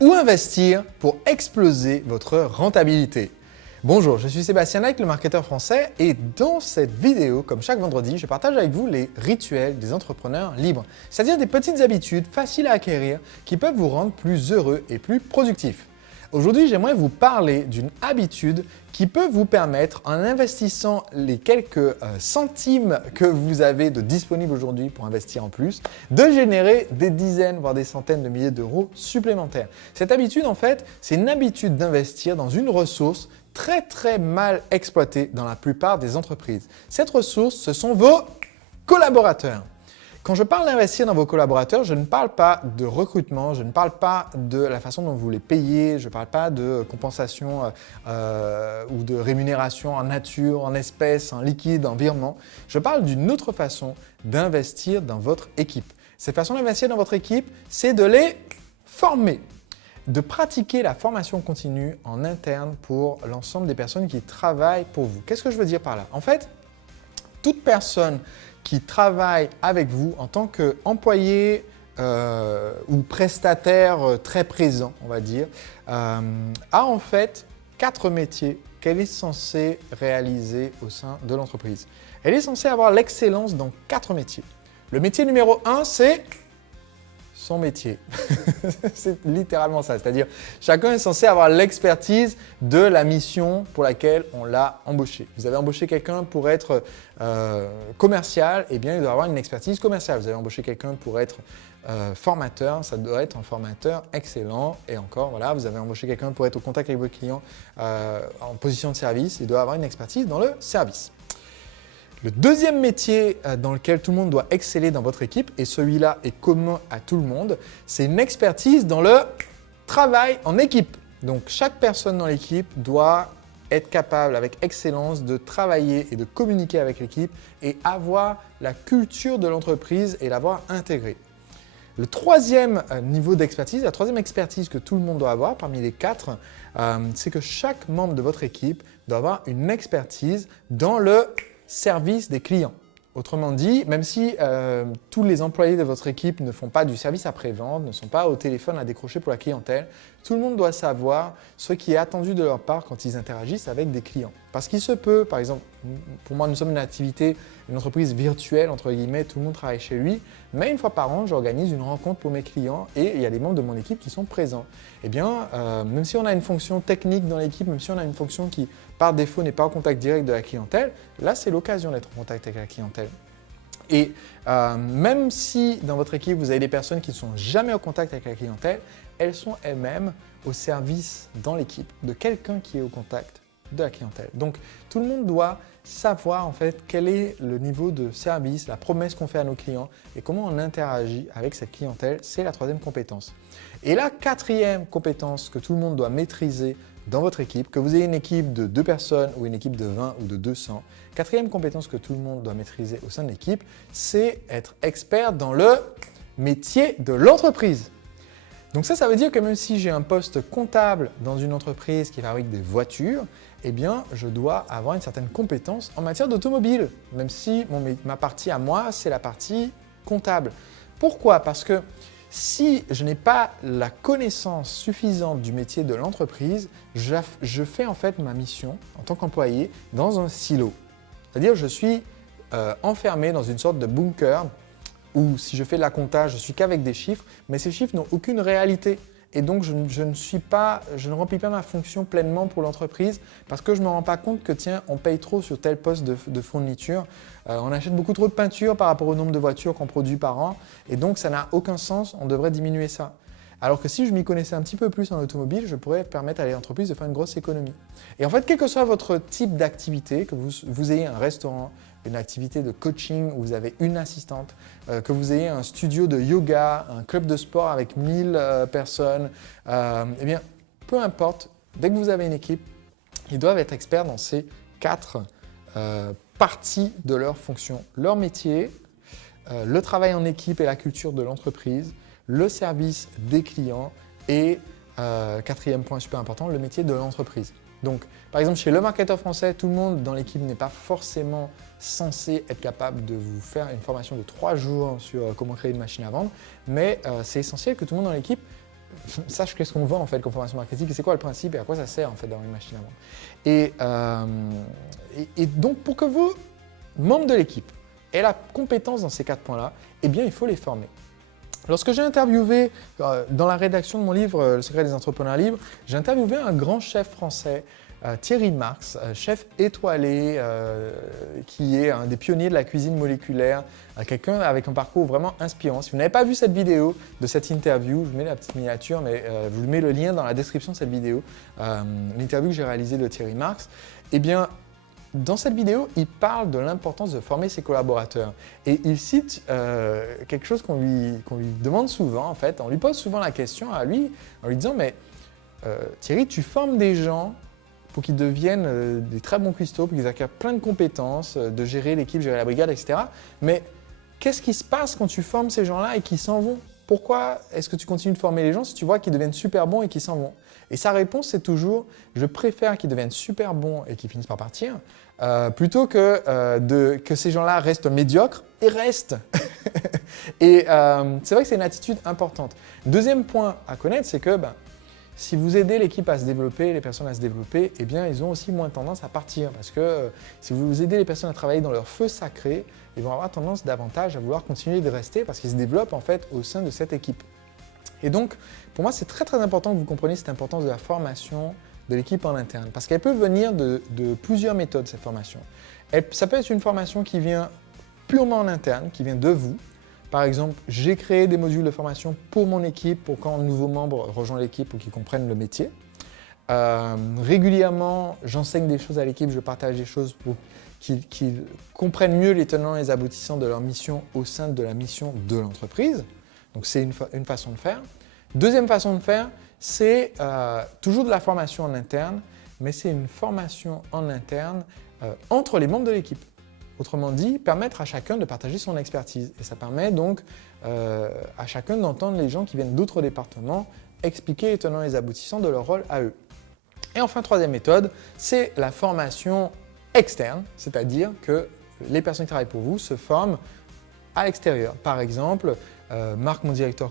Où investir pour exploser votre rentabilité? Bonjour, je suis Sébastien Naik, le marketeur français, et dans cette vidéo, comme chaque vendredi, je partage avec vous les rituels des entrepreneurs libres, c'est-à-dire des petites habitudes faciles à acquérir qui peuvent vous rendre plus heureux et plus productif. Aujourd'hui, j'aimerais vous parler d'une habitude qui peut vous permettre, en investissant les quelques centimes que vous avez de disponibles aujourd'hui pour investir en plus, de générer des dizaines, voire des centaines de milliers d'euros supplémentaires. Cette habitude, en fait, c'est une habitude d'investir dans une ressource très mal exploitée dans la plupart des entreprises. Cette ressource, ce sont vos collaborateurs. Quand je parle d'investir dans vos collaborateurs, je ne parle pas de recrutement, je ne parle pas de la façon dont vous les payez, je ne parle pas de compensation ou de rémunération en nature, en espèces, en liquide, en virement. Je parle d'une autre façon d'investir dans votre équipe. Cette façon d'investir dans votre équipe, c'est de les former, de pratiquer la formation continue en interne pour l'ensemble des personnes qui travaillent pour vous. Qu'est-ce que je veux dire par là? En fait, toute personne qui travaille avec vous en tant qu'employé ou prestataire très présent, on va dire, a en fait 4 métiers qu'elle est censée réaliser au sein de l'entreprise. Elle est censée avoir l'excellence dans 4 métiers. Le métier numéro 1, c'est son métier. C'est littéralement ça, c'est-à-dire chacun est censé avoir l'expertise de la mission pour laquelle on l'a embauché. Vous avez embauché quelqu'un pour être commercial, eh bien il doit avoir une expertise commerciale. Vous avez embauché quelqu'un pour être formateur, ça doit être un formateur excellent. Et encore, voilà, vous avez embauché quelqu'un pour être au contact avec vos clients en position de service, il doit avoir une expertise dans le service. Le deuxième métier dans lequel tout le monde doit exceller dans votre équipe, et celui-là est commun à tout le monde, c'est une expertise dans le travail en équipe. Donc chaque personne dans l'équipe doit être capable avec excellence de travailler et de communiquer avec l'équipe et avoir la culture de l'entreprise et l'avoir intégrée. Le troisième niveau d'expertise, la troisième expertise que tout le monde doit avoir parmi les 4, c'est que chaque membre de votre équipe doit avoir une expertise dans le service des clients. Autrement dit, même si tous les employés de votre équipe ne font pas du service après-vente, ne sont pas au téléphone à décrocher pour la clientèle, tout le monde doit savoir ce qui est attendu de leur part quand ils interagissent avec des clients. Parce qu'il se peut, par exemple, pour moi nous sommes une entreprise virtuelle, entre guillemets, tout le monde travaille chez lui, mais une fois par an, j'organise une rencontre pour mes clients et il y a des membres de mon équipe qui sont présents. Eh bien, même si on a une fonction technique dans l'équipe, même si on a une fonction qui par défaut n'est pas en contact direct de la clientèle, là c'est l'occasion d'être en contact avec la clientèle. Et même si dans votre équipe vous avez des personnes qui ne sont jamais en contact avec la clientèle, elles sont elles-mêmes au service dans l'équipe de quelqu'un qui est au contact de la clientèle. Donc tout le monde doit savoir en fait quel est le niveau de service, la promesse qu'on fait à nos clients et comment on interagit avec cette clientèle, c'est la troisième compétence. Et la quatrième compétence que tout le monde doit maîtriser dans votre équipe, que vous ayez une équipe de 2 personnes ou une équipe de 20 ou de 200, quatrième compétence que tout le monde doit maîtriser au sein de l'équipe, c'est être expert dans le métier de l'entreprise. Donc ça veut dire que même si j'ai un poste comptable dans une entreprise qui fabrique des voitures, eh bien, je dois avoir une certaine compétence en matière d'automobile, même si ma partie à moi, c'est la partie comptable. Pourquoi? Parce que si je n'ai pas la connaissance suffisante du métier de l'entreprise, je fais en fait ma mission en tant qu'employé dans un silo. C'est-à-dire je suis enfermé dans une sorte de bunker où si je fais de la compta, je suis qu'avec des chiffres, mais ces chiffres n'ont aucune réalité. Et donc, je ne remplis pas ma fonction pleinement pour l'entreprise parce que je ne me rends pas compte que tiens, on paye trop sur tel poste de fourniture, on achète beaucoup trop de peinture par rapport au nombre de voitures qu'on produit par an et donc ça n'a aucun sens, on devrait diminuer ça. Alors que si je m'y connaissais un petit peu plus en automobile, je pourrais permettre à l'entreprise de faire une grosse économie. Et en fait, quel que soit votre type d'activité, que vous ayez un restaurant, une activité de coaching où vous avez une assistante, que vous ayez un studio de yoga, un club de sport avec 1000 personnes, eh bien, peu importe, dès que vous avez une équipe, ils doivent être experts dans ces 4 parties de leur fonction. Leur métier, le travail en équipe et la culture de l'entreprise, le service des clients et, quatrième point super important, le métier de l'entreprise. Donc, par exemple, chez Le Marketeur Français, tout le monde dans l'équipe n'est pas forcément censé être capable de vous faire une formation de 3 jours sur comment créer une machine à vendre, mais c'est essentiel que tout le monde dans l'équipe sache qu'est-ce qu'on vend en fait comme formation marketing et c'est quoi le principe et à quoi ça sert en fait d'avoir une machine à vendre. Et donc pour que vos membres de l'équipe aient la compétence dans ces 4 points-là, eh bien il faut les former. Lorsque j'ai interviewé, dans la rédaction de mon livre « Le secret des entrepreneurs libres », j'ai interviewé un grand chef français, Thierry Marx, chef étoilé, qui est un des pionniers de la cuisine moléculaire, quelqu'un avec un parcours vraiment inspirant. Si vous n'avez pas vu cette vidéo de cette interview, je vous mets la petite miniature, mais je vous mets le lien dans la description de cette vidéo, l'interview que j'ai réalisée de Thierry Marx, eh bien, dans cette vidéo, il parle de l'importance de former ses collaborateurs et il cite quelque chose qu'on lui demande souvent en fait. On lui pose souvent la question à lui en lui disant « mais Thierry, tu formes des gens pour qu'ils deviennent des très bons cuistots, pour qu'ils acquièrent plein de compétences, de gérer l'équipe, gérer la brigade, etc. Mais qu'est-ce qui se passe quand tu formes ces gens-là et qu'ils s'en vont? Pourquoi est-ce que tu continues de former les gens si tu vois qu'ils deviennent super bons et qu'ils s'en vont ?» Et sa réponse, c'est toujours « je préfère qu'ils deviennent super bons et qu'ils finissent par partir » plutôt que que ces gens-là restent médiocres et restent. Et c'est vrai que c'est une attitude importante. Deuxième point à connaître, c'est que si vous aidez l'équipe à se développer, les personnes à se développer, eh bien, ils ont aussi moins tendance à partir. Parce que si vous aidez les personnes à travailler dans leur feu sacré, ils vont avoir tendance davantage à vouloir continuer de rester parce qu'ils se développent en fait au sein de cette équipe. Et donc, pour moi, c'est très important que vous compreniez cette importance de la formation de l'équipe en interne. Parce qu'elle peut venir de plusieurs méthodes, cette formation. Ça peut être une formation qui vient purement en interne, qui vient de vous. Par exemple, j'ai créé des modules de formation pour mon équipe, pour quand un nouveau membre rejoint l'équipe ou qu'ils comprennent le métier. Régulièrement, j'enseigne des choses à l'équipe, je partage des choses pour qu'ils comprennent mieux les tenants et les aboutissants de leur mission au sein de la mission de l'entreprise. Donc, c'est une façon de faire. Deuxième façon de faire, c'est toujours de la formation en interne, mais c'est une formation en interne entre les membres de l'équipe. Autrement dit, permettre à chacun de partager son expertise. Et ça permet donc à chacun d'entendre les gens qui viennent d'autres départements expliquer les tenants et les aboutissants de leur rôle à eux. Et enfin, troisième méthode, c'est la formation externe, c'est-à-dire que les personnes qui travaillent pour vous se forment à l'extérieur. Par exemple, Marc, mon directeur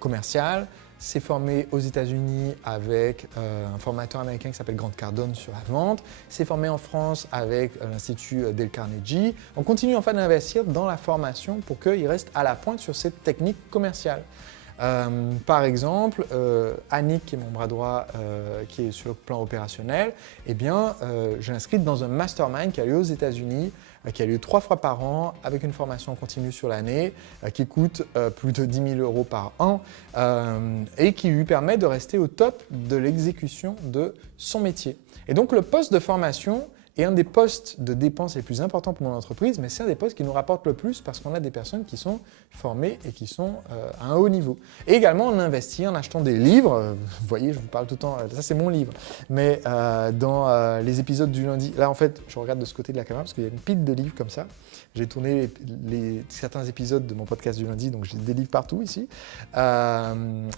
commercial, s'est formé aux États-Unis avec un formateur américain qui s'appelle Grant Cardone sur la vente, s'est formé en France avec l'Institut Dale Carnegie. On continue en fait d'investir dans la formation pour qu'il reste à la pointe sur cette technique commerciale. Par exemple, Annick, qui est mon bras droit, qui est sur le plan opérationnel, eh bien, je l'ai inscrite dans un mastermind qui a lieu aux États-Unis, qui a lieu 3 fois par an, avec une formation continue sur l'année, qui coûte plus de 10 000 € par an, et qui lui permet de rester au top de l'exécution de son métier. Et donc, le poste de formation est un des postes de dépenses les plus importants pour mon entreprise, mais c'est un des postes qui nous rapporte le plus parce qu'on a des personnes qui sont formées et qui sont à un haut niveau. Et également, on investit en achetant des livres. Vous voyez, je vous parle tout le temps, ça c'est mon livre. Mais dans les épisodes du lundi, là en fait, je regarde de ce côté de la caméra parce qu'il y a une pile de livres comme ça. J'ai tourné certains épisodes de mon podcast du lundi, donc j'ai des livres partout ici.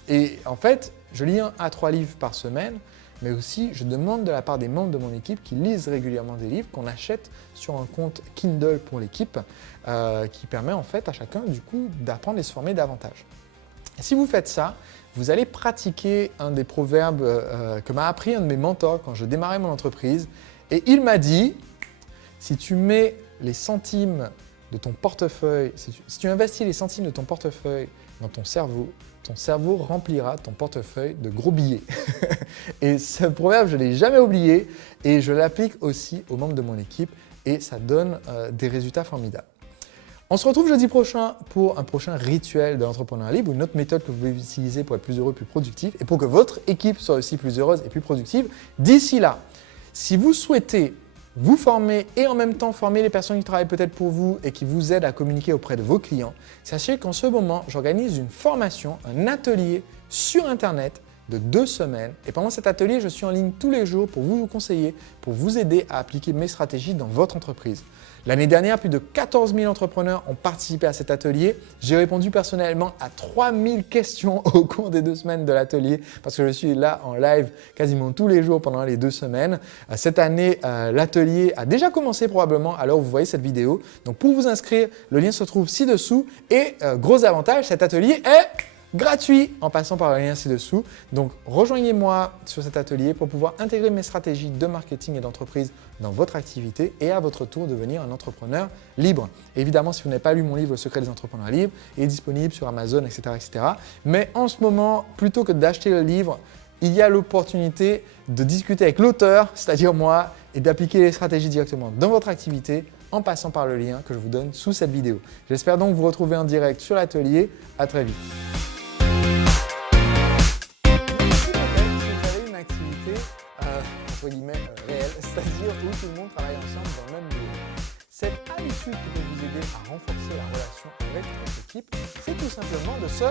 Et en fait, je lis 1 à 3 livres par semaine. Mais aussi, je demande de la part des membres de mon équipe qui lisent régulièrement des livres qu'on achète sur un compte Kindle pour l'équipe qui permet en fait à chacun du coup d'apprendre et se former davantage. Et si vous faites ça, vous allez pratiquer un des proverbes que m'a appris un de mes mentors quand je démarrais mon entreprise. Et il m'a dit, si tu mets les centimes de ton portefeuille, si tu investis les centimes de ton portefeuille dans ton cerveau remplira ton portefeuille de gros billets. Et ce proverbe, je ne l'ai jamais oublié et je l'applique aussi aux membres de mon équipe et ça donne des résultats formidables. On se retrouve jeudi prochain pour un prochain rituel de l'entrepreneur libre ou une autre méthode que vous pouvez utiliser pour être plus heureux, plus productif et pour que votre équipe soit aussi plus heureuse et plus productive. D'ici là, si vous souhaitez vous former et en même temps former les personnes qui travaillent peut-être pour vous et qui vous aident à communiquer auprès de vos clients, sachez qu'en ce moment, j'organise une formation, un atelier sur Internet de 2 semaines. Et pendant cet atelier, je suis en ligne tous les jours pour vous conseiller, pour vous aider à appliquer mes stratégies dans votre entreprise. L'année dernière, plus de 14 000 entrepreneurs ont participé à cet atelier. J'ai répondu personnellement à 3 000 questions au cours des 2 semaines de l'atelier parce que je suis là en live quasiment tous les jours pendant les 2 semaines. Cette année, l'atelier a déjà commencé probablement à l'heure où vous voyez cette vidéo. Donc pour vous inscrire, le lien se trouve ci-dessous et gros avantage, cet atelier est gratuit en passant par le lien ci-dessous. Donc rejoignez-moi sur cet atelier pour pouvoir intégrer mes stratégies de marketing et d'entreprise dans votre activité et à votre tour devenir un entrepreneur libre. Évidemment, si vous n'avez pas lu mon livre « Le secret des entrepreneurs libres », il est disponible sur Amazon, etc., etc. Mais en ce moment, plutôt que d'acheter le livre, il y a l'opportunité de discuter avec l'auteur, c'est-à-dire moi, et d'appliquer les stratégies directement dans votre activité en passant par le lien que je vous donne sous cette vidéo. J'espère donc vous retrouver en direct sur l'atelier. À très vite. Vous avez une activité entre guillemets réelle, c'est-à-dire où tout le monde travaille ensemble dans le même bureau. Cette habitude qui peut vous aider à renforcer la relation avec votre équipe, c'est tout simplement de se